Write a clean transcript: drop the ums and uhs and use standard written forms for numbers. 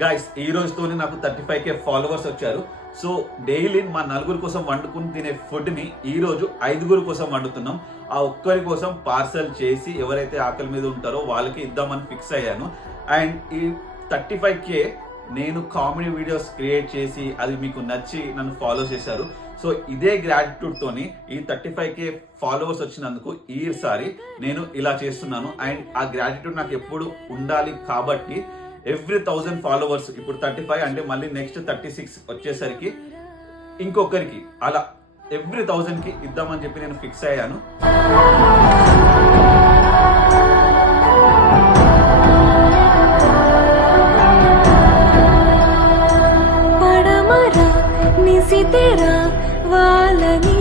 Guys ఈ రోజుతోనే నాకు 35K followers వచ్చారు. సో డైలీ మా నలుగురు కోసం వండుకుని తినే ఫుడ్ని ఈ రోజు 5గురు కోసం వండుతున్నాం. ఆ ఒక్కరి కోసం పార్సల్ చేసి ఎవరైతే ఆకలి మీద ఉంటారో వాళ్ళకి ఇద్దామని ఫిక్స్ అయ్యాను. అండ్ ఈ 35K నేను కామెడీ వీడియోస్ క్రియేట్ చేసి అది మీకు నచ్చి నన్ను ఫాలో చేశారు. సో ఇదే గ్రాటిట్యూడ్ తోని ఈ 35K ఫాలోవర్స్ వచ్చినందుకు ఈసారి నేను ఇలా చేస్తున్నాను. అండ్ ఆ గ్రాటిట్యూడ్ నాకు ఎప్పుడు ఉండాలి కాబట్టి ఎవ్రీ 1000 ఫాలోవర్స్ ఇప్పుడు 35 అంటే మళ్ళీ నెక్స్ట్ 36 వచ్చేసరికి ఇంకొకరికి అలా ఎవ్రీ 1000కి ఇద్దామని చెప్పి నేను ఫిక్స్ అయ్యాను. పడమరా నిశితెరా వాళ్ళని